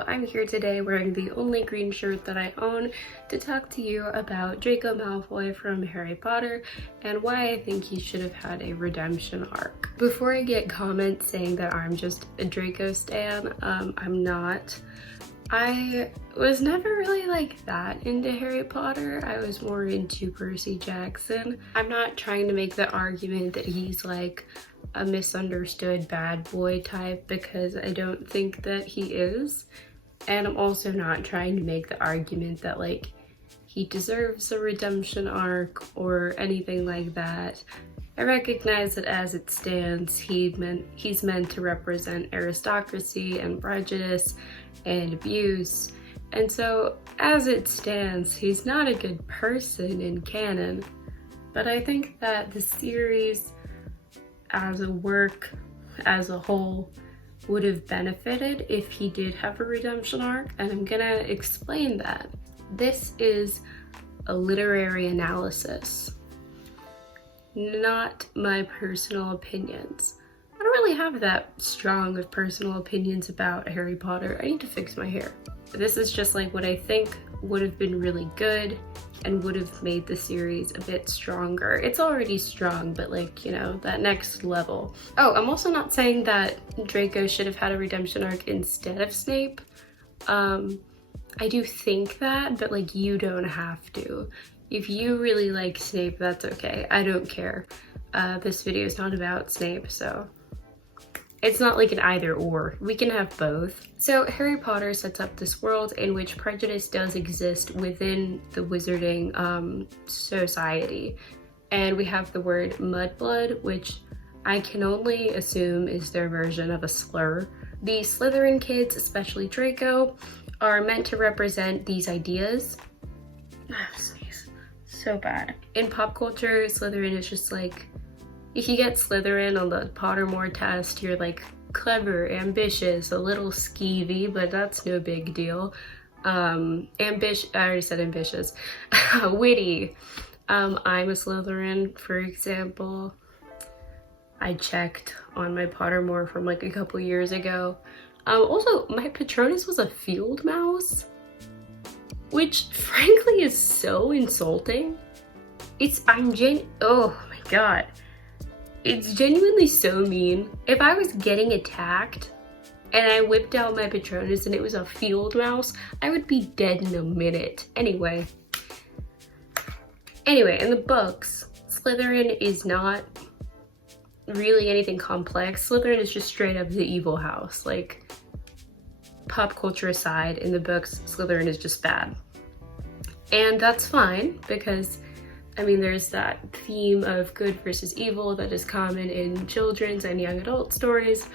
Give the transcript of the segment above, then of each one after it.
So I'm here today wearing the only green shirt that I own to talk to you about Draco Malfoy from Harry Potter and why I think he should have had a redemption arc. Before I get comments saying that I'm just a Draco stan, I'm not. I was never really like that into Harry Potter. I was more into Percy Jackson. I'm not trying to make the argument that he's like a misunderstood bad boy type, because I don't think that he is. And I'm also not trying to make the argument that like he deserves a redemption arc or anything like that. I recognize that as it stands, he's meant to represent aristocracy and prejudice and abuse. And so as it stands, he's not a good person in canon. But I think that the series as a work, as a whole, would have benefited if he did have a redemption arc, and I'm gonna explain that. This is a literary analysis, not my personal opinions. I don't really have that strong of personal opinions about Harry Potter. I need to fix my hair. This is just like what I think would have been really good and would have made the series a bit stronger. It's already strong, but like, you know, that next level. Oh, I'm also not saying that Draco should have had a redemption arc instead of Snape. I do think that, but like, you don't have to. If you really like Snape, that's okay. I don't care. This video is not about Snape, so it's not like an either or. We can have both. So Harry Potter sets up this world in which prejudice does exist within the wizarding society. And we have the word mudblood, which I can only assume is their version of a slur. The Slytherin kids, especially Draco, are meant to represent these ideas. So bad. In pop culture, Slytherin is just like, if you get Slytherin on the Pottermore test, you're like clever, ambitious, a little skeevy, but that's no big deal. I already said ambitious. Witty. I'm a Slytherin, for example. I checked on my Pottermore from like a couple years ago. Also, my Patronus was a field mouse, which frankly is so insulting. Oh my god. It's genuinely so mean. If I was getting attacked and I whipped out my Patronus and it was a field mouse, I would be dead in a minute. Anyway, in the books, Slytherin is not really anything complex. Slytherin is just straight up the evil house. Like, pop culture aside, in the books, Slytherin is just bad. And that's fine, because I mean, there's that theme of good versus evil that is common in children's and young adult stories,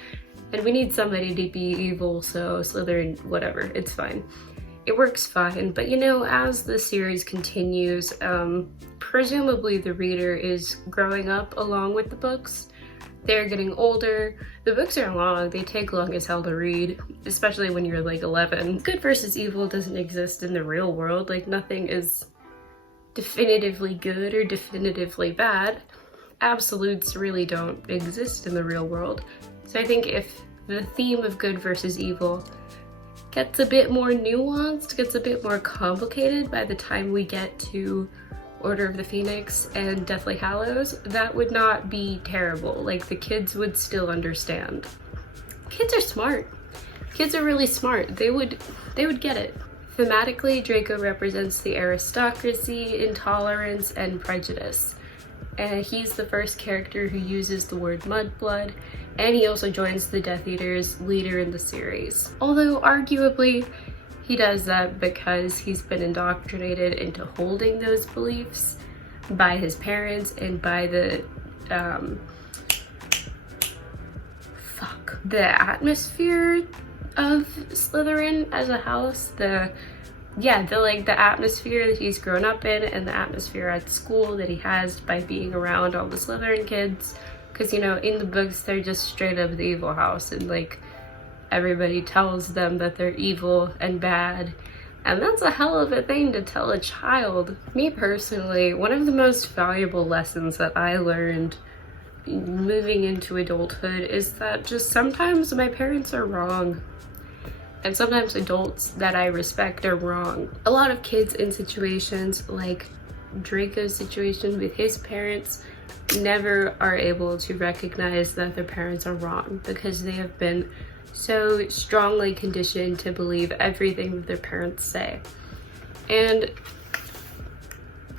and we need somebody to be evil, so Slytherin, whatever, it's fine. It works fine, but you know, as the series continues, presumably the reader is growing up along with the books. They're getting older. The books are long, they take long as hell to read, especially when you're like 11. Good versus evil doesn't exist in the real world. Like, nothing is definitively good or definitively bad. Absolutes really don't exist in the real world. So I think if the theme of good versus evil gets a bit more nuanced, gets a bit more complicated by the time we get to Order of the Phoenix and Deathly Hallows, that would not be terrible. Like, the kids would still understand. Kids are smart. Kids are really smart. They would get it. Thematically, Draco represents the aristocracy, intolerance, and prejudice. And he's the first character who uses the word mudblood, and he also joins the Death Eaters later in the series. Although, arguably, he does that because he's been indoctrinated into holding those beliefs by his parents and by the atmosphere of Slytherin as a house. The atmosphere that he's grown up in, and the atmosphere at school that he has by being around all the Slytherin kids. Because, you know, in the books, they're just straight up the evil house, and like, everybody tells them that they're evil and bad, and that's a hell of a thing to tell a child. Me personally, one of the most valuable lessons that I learned moving into adulthood is that just sometimes my parents are wrong. and sometimes adults that I respect are wrong. A lot of kids in situations like Draco's situation with his parents never are able to recognize that their parents are wrong because they have been so strongly conditioned to believe everything that their parents say. And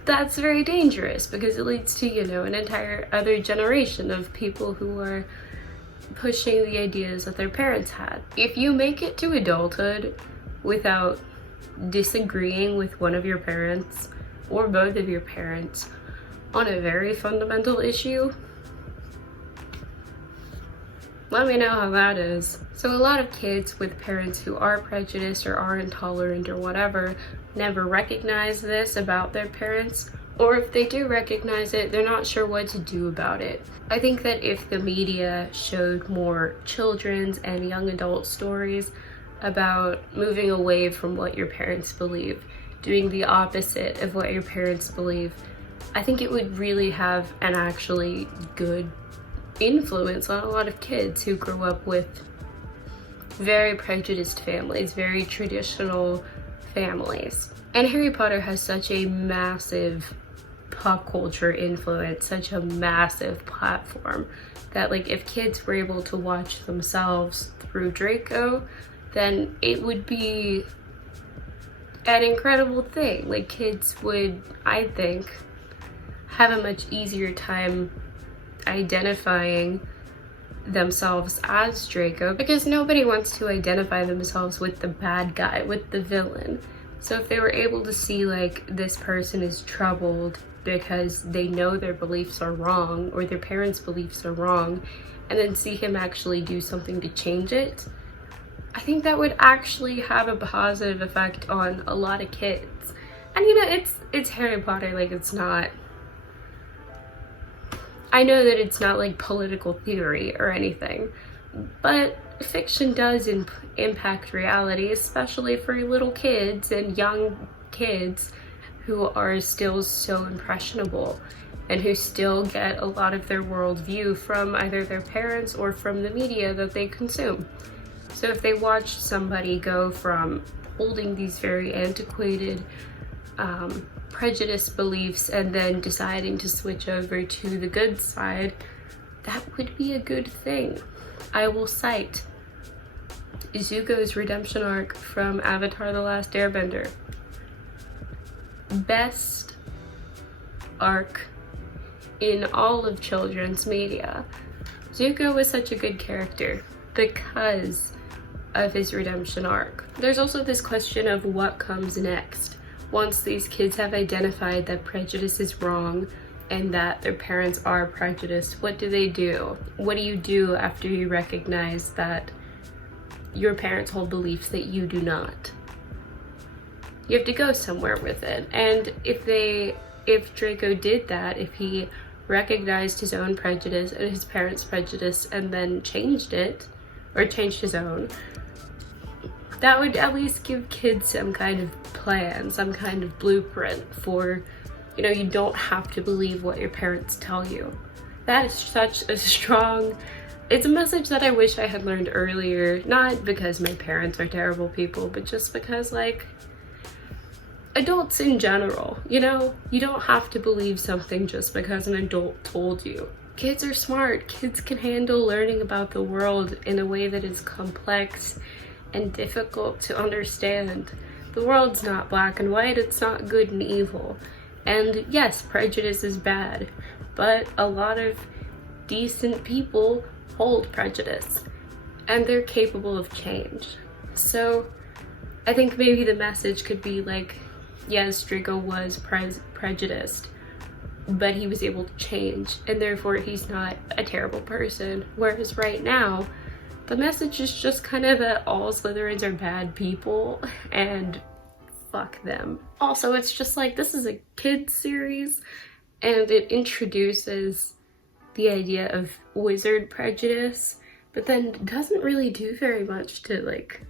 that's very dangerous because it leads to, you know, an entire other generation of people who are pushing the ideas that their parents had. If you make it to adulthood without disagreeing with one of your parents or both of your parents on a very fundamental issue, let me know how that is. So a lot of kids with parents who are prejudiced or are intolerant or whatever never recognize this about their parents, or if they do recognize it, they're not sure what to do about it. I think that if the media showed more children's and young adult stories about moving away from what your parents believe, doing the opposite of what your parents believe, I think it would really have an actually good influence on a lot of kids who grow up with very prejudiced families, very traditional families. And Harry Potter has such a massive pop culture influence, such a massive platform, that like if kids were able to watch themselves through Draco, then it would be an incredible thing. Like kids would, I think, have a much easier time identifying themselves as Draco, because nobody wants to identify themselves with the bad guy, with the villain. So if they were able to see like this person is troubled because they know their beliefs are wrong or their parents' beliefs are wrong, and then see him actually do something to change it, I think that would actually have a positive effect on a lot of kids. And you know, it's Harry Potter, like it's not, I know that it's not like political theory or anything, but fiction does impact reality, especially for little kids and young kids who are still so impressionable and who still get a lot of their worldview from either their parents or from the media that they consume. So if they watch somebody go from holding these very antiquated prejudiced beliefs and then deciding to switch over to the good side, that would be a good thing. I will cite Zuko's redemption arc from Avatar: The Last Airbender. Best arc in all of children's media. Zuko was such a good character because of his redemption arc. There's also this question of what comes next. Once these kids have identified that prejudice is wrong and that their parents are prejudiced, what do they do? What do you do after you recognize that your parents hold beliefs that you do not? You have to go somewhere with it. And if Draco did that, if he recognized his own prejudice and his parents' prejudice and then changed it, or changed his own, that would at least give kids some kind of plan, some kind of blueprint for, you know, you don't have to believe what your parents tell you. That is such a strong, it's a message that I wish I had learned earlier, not because my parents are terrible people, but just because, like, adults in general, you know, you don't have to believe something just because an adult told you. Kids are smart. Kids can handle learning about the world in a way that is complex and difficult to understand. The world's not black and white, it's not good and evil. And yes, prejudice is bad, but a lot of decent people hold prejudice and they're capable of change. So I think maybe the message could be like, yes, Draco was prejudiced, but he was able to change, and therefore he's not a terrible person. Whereas right now, the message is just kind of that all Slytherins are bad people and fuck them. Also, it's just like, this is a kids series and it introduces the idea of wizard prejudice, but then doesn't really do very much to like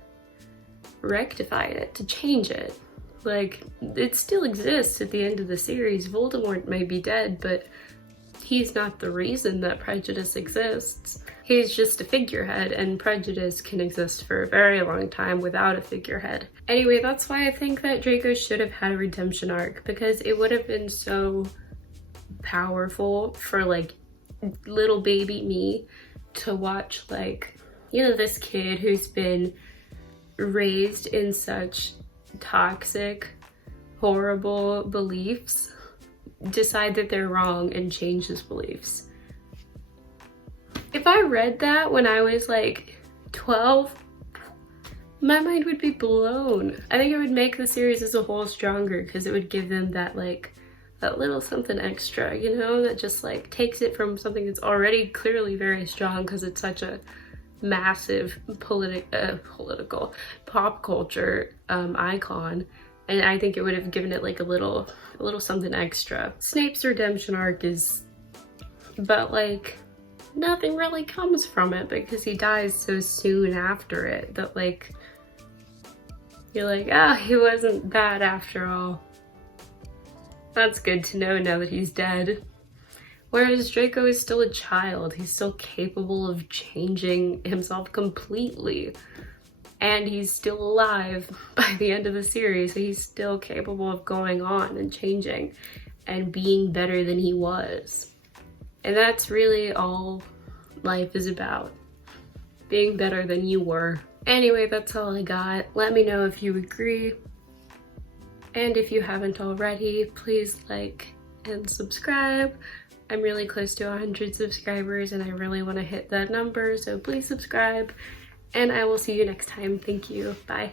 rectify it, to change it. Like, it still exists at the end of the series. Voldemort may be dead, but he's not the reason that prejudice exists. He's just a figurehead, and prejudice can exist for a very long time without a figurehead. Anyway, that's why I think that Draco should have had a redemption arc, because it would have been so powerful for like little baby me to watch, like, you know, this kid who's been raised in such toxic, horrible beliefs decide that they're wrong and change his beliefs. If I read that when I was like 12, my mind would be blown. I think it would make the series as a whole stronger, because it would give them that like that little something extra, you know, that just like takes it from something that's already clearly very strong because it's such a massive political pop culture icon. And I think it would have given it like a little something extra. Snape's redemption arc is, but like nothing really comes from it because he dies so soon after it that like you're like, ah, he wasn't bad after all. That's good to know now that he's dead. Whereas Draco is still a child. He's still capable of changing himself completely. And he's still alive by the end of the series, so he's still capable of going on and changing and being better than he was. And that's really all life is about. Being better than you were. Anyway, that's all I got. Let me know if you agree. And if you haven't already, please like and subscribe. I'm really close to 100 subscribers and I really want to hit that number, so please subscribe. And I will see you next time. Thank you. Bye.